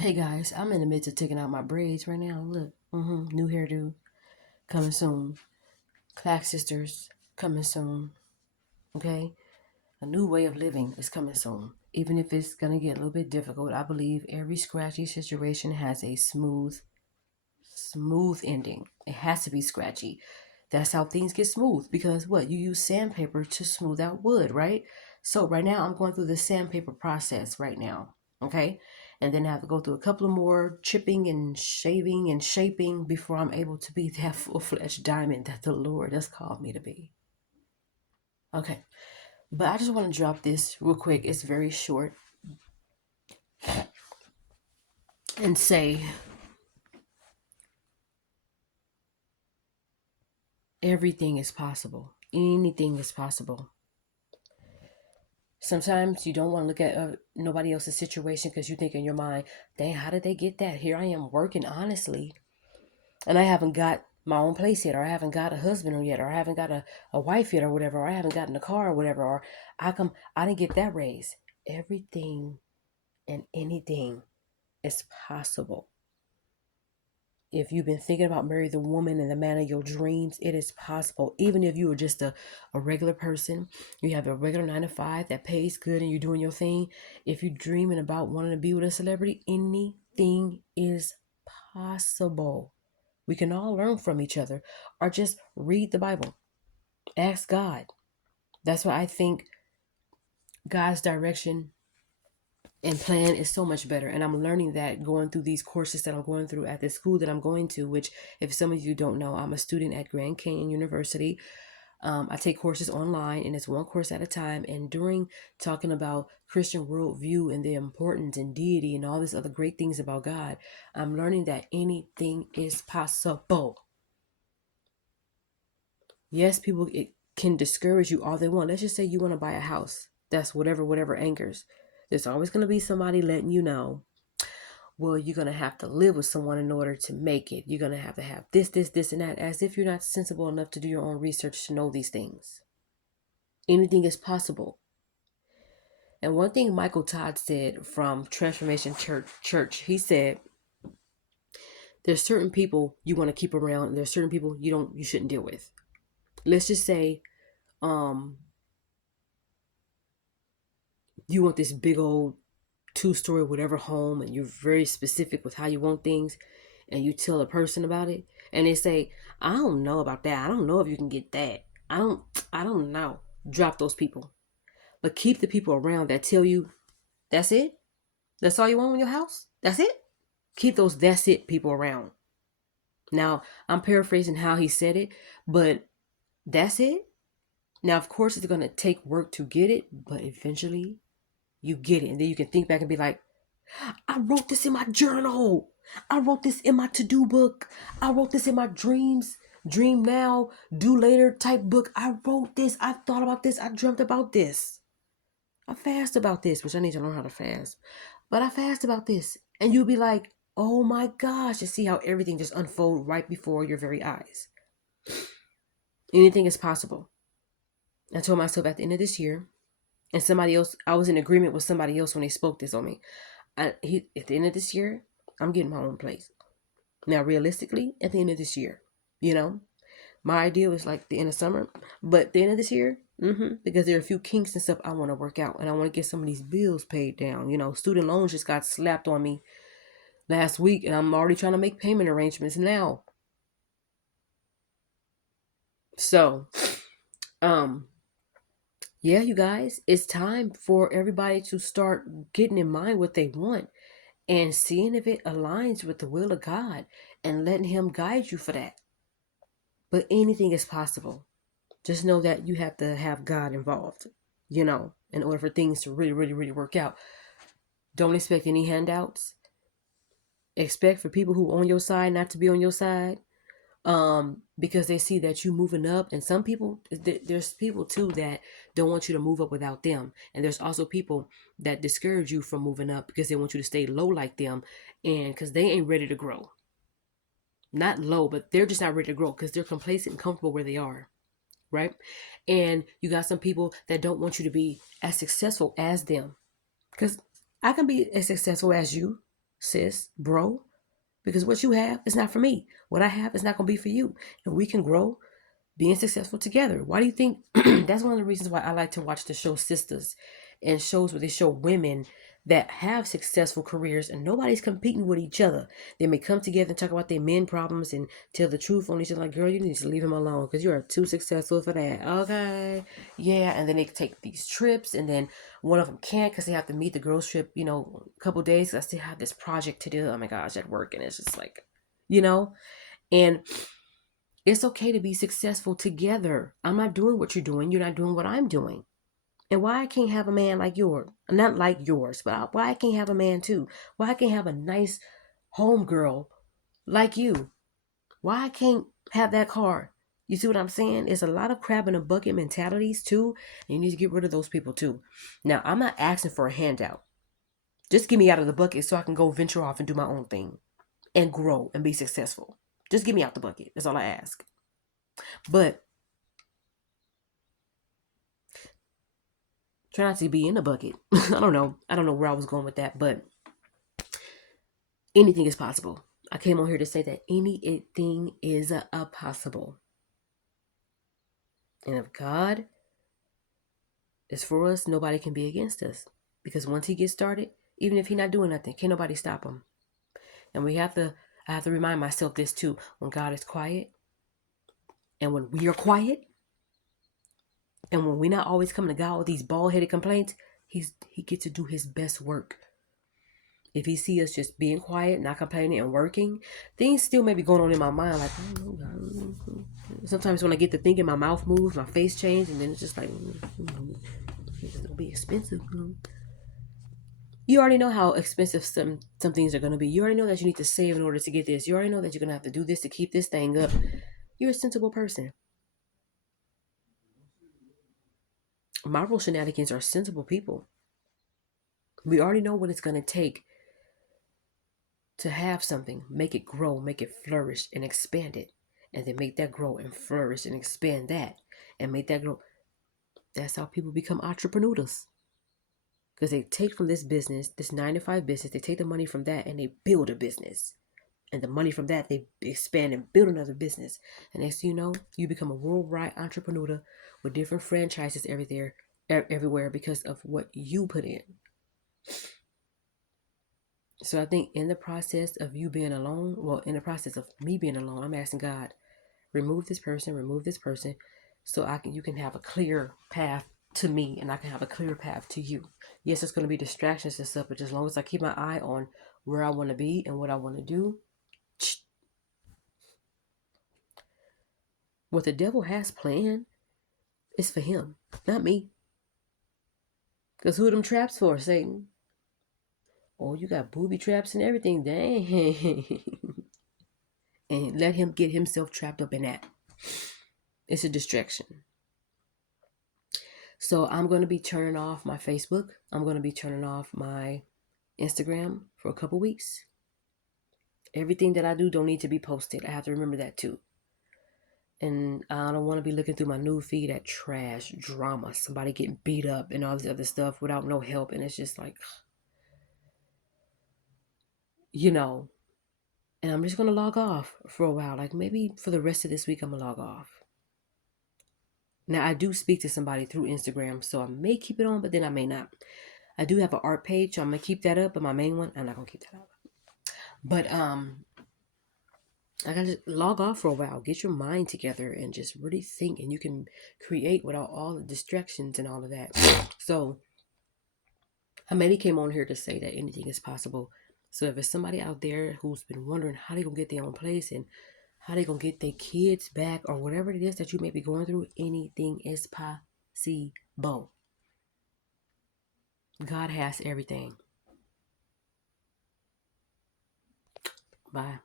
Hey guys, I'm in the midst of taking out my braids right now. Look, new hairdo coming soon. Clack Sisters coming soon. Okay, a new way of living is coming soon. Even if it's gonna get a little bit difficult, I believe every scratchy situation has a smooth ending. It has to be scratchy. That's how things get smooth because what? You use sandpaper to smooth out wood, right? So right now I'm going through the sandpaper process right now. Okay? And then I have to go through a couple of more chipping and shaving and shaping before I'm able to be that full-fledged diamond that the Lord has called me to be. Okay. But I just want to drop this real quick. It's very short and say everything is possible. Anything is possible. Sometimes you don't want to look at nobody else's situation because you think in your mind, dang, how did they get that? Here I am working honestly, and I haven't got my own place yet, or I haven't got a husband yet, or I haven't got a wife yet, or whatever, or I haven't gotten a car or whatever, or I didn't get that raise. Everything and anything is possible. If you've been thinking about marrying the woman and the man of your dreams, it is possible. Even if you are just a regular person, you have a regular 9 to 5 that pays good and you're doing your thing. If you're dreaming about wanting to be with a celebrity, anything is possible. We can all learn from each other or just read the Bible. Ask God. That's why I think God's direction and plan is so much better, and I'm learning that going through these courses that I'm going through at the school that I'm going to, which if some of you don't know, I'm a student at Grand Canyon University. I take courses online and it's one course at a time, and during talking about Christian worldview and the importance and deity and all these other great things about God, I'm learning that anything is possible. Yes, people, it can discourage you all they want. Let's just say you want to buy a house. That's whatever anchors. There's always going to be somebody letting you know, well, you're going to have to live with someone in order to make it. You're going to have this, and that, as if you're not sensible enough to do your own research to know these things. Anything is possible. And one thing Michael Todd said from Transformation Church, he said, there's certain people you want to keep around, and there's certain people you shouldn't deal with. Let's just say, um, you want this big old 2-story whatever home, and you're very specific with how you want things, and you tell a person about it, and they say, I don't know about that. I don't know if you can get that. I don't know. Drop those people. But keep the people around that tell you, that's it? That's all you want in your house? That's it? Keep those that's it people around. Now, I'm paraphrasing how he said it, but that's it. Now, of course, it's going to take work to get it, but eventually you get it. And then you can think back and be like, I wrote this in my journal. I wrote this in my to-do book. I wrote this in my dream now, do later type book. I wrote this. I thought about this. I dreamt about this. I fast about this, which I need to learn how to fast. But I fast about this. And you'll be like, oh my gosh, you see how everything just unfold right before your very eyes. Anything is possible. I told myself at the end of this year, and somebody else, I was in agreement with somebody else when they spoke this on me. At the end of this year, I'm getting my own place. Now, realistically, at the end of this year, you know, my idea was like the end of summer, but the end of this year, because there are a few kinks and stuff I want to work out, and I want to get some of these bills paid down. You know, student loans just got slapped on me last week, and I'm already trying to make payment arrangements now. So, um, yeah, you guys, it's time for everybody to start getting in mind what they want and seeing if it aligns with the will of God and letting Him guide you for that. But anything is possible. Just know that you have to have God involved, in order for things to really, really, really work out. Don't expect any handouts. Expect for people who on your side not to be on your side, because they see that you moving up. And some people, there's people too that don't want you to move up without them. And there's also people that discourage you from moving up because they want you to stay low like them, and because they ain't ready to grow. Not low, but they're just not ready to grow because they're complacent and comfortable where they are. Right? And you got some people that don't want you to be as successful as them. Because I can be as successful as you. sis, bro, because what you have is not for me. What I have is not going to be for you. And we can grow being successful together. Why do you think that's one of the reasons why I like to watch the show Sisters and shows where they show women that have successful careers and nobody's competing with each other. They may come together and talk about their men problems and tell the truth on each other. Like, girl, you need to leave him alone because you are too successful for that. Okay. Yeah. And then they take these trips and then one of them can't because they have to meet the girls trip, a couple days. I still have this project to do. Oh my gosh, at work. And it's just like, you know, and it's okay to be successful together. I'm not doing what you're doing. You're not doing what I'm doing. And why I can't have a man like yours? Not like yours, but why I can't have a man too? Why I can't have a nice homegirl like you? Why I can't have that car? You see what I'm saying? It's a lot of crab in a bucket mentalities too. And you need to get rid of those people too. Now, I'm not asking for a handout. Just get me out of the bucket so I can go venture off and do my own thing and grow and be successful. Just get me out the bucket. That's all I ask. But try not to be in the bucket. I don't know. I don't know where I was going with that, but anything is possible. I came on here to say that anything is a possible. And if God is for us, nobody can be against us. Because once he gets started, even if he's not doing nothing, can't nobody stop him. And I have to remind myself this too. When God is quiet, and when we are quiet, and when we're not always coming to God with these bald-headed complaints, he gets to do his best work. If he see us just being quiet, not complaining and working, things still may be going on in my mind. Like, I don't know. Sometimes when I get to thinking, my mouth moves, my face changes, and then it's just like, it's gonna be expensive. You already know how expensive some things are gonna be. You already know that you need to save in order to get this. You already know that you're gonna have to do this to keep this thing up. You're a sensible person. Marvel shenanigans are sensible people. We already know what it's gonna take to have something, make it grow, make it flourish and expand it, and then make that grow and flourish and expand that and make that grow. That's how people become entrepreneurs, because they take from this business, this 9 to 5 business, they take the money from that and they build a business, and the money from that they expand and build another business, and next thing you know, you become a worldwide entrepreneur with different franchises everywhere because of what you put in. So I think in the process of you being alone, in the process of me being alone, I'm asking God, remove this person, so you can have a clear path to me and I can have a clear path to you. Yes, it's going to be distractions and stuff, but as long as I keep my eye on where I want to be and what I want to do, what the devil has planned is for him, not me. Because who are them traps for, Satan? Oh, you got booby traps and everything, dang. And let him get himself trapped up in that. It's a distraction. So I'm going to be turning off my Facebook. I'm going to be turning off my Instagram for a couple weeks. Everything that I do don't need to be posted. I have to remember that too. And I don't want to be looking through my new feed at trash, drama, somebody getting beat up and all this other stuff without no help. And it's just like, and I'm just going to log off for a while. Like maybe for the rest of this week, I'm going to log off. Now, I do speak to somebody through Instagram, so I may keep it on, but then I may not. I do have an art page, so I'm going to keep that up, but my main one, I'm not going to keep that up. But I got to log off for a while, get your mind together, and just really think, and you can create without all the distractions and all of that. So I mainly came on here to say that anything is possible. So if there's somebody out there who's been wondering how they going to get their own place and how they going to get their kids back or whatever it is that you may be going through, anything is possible. God has everything. Bye.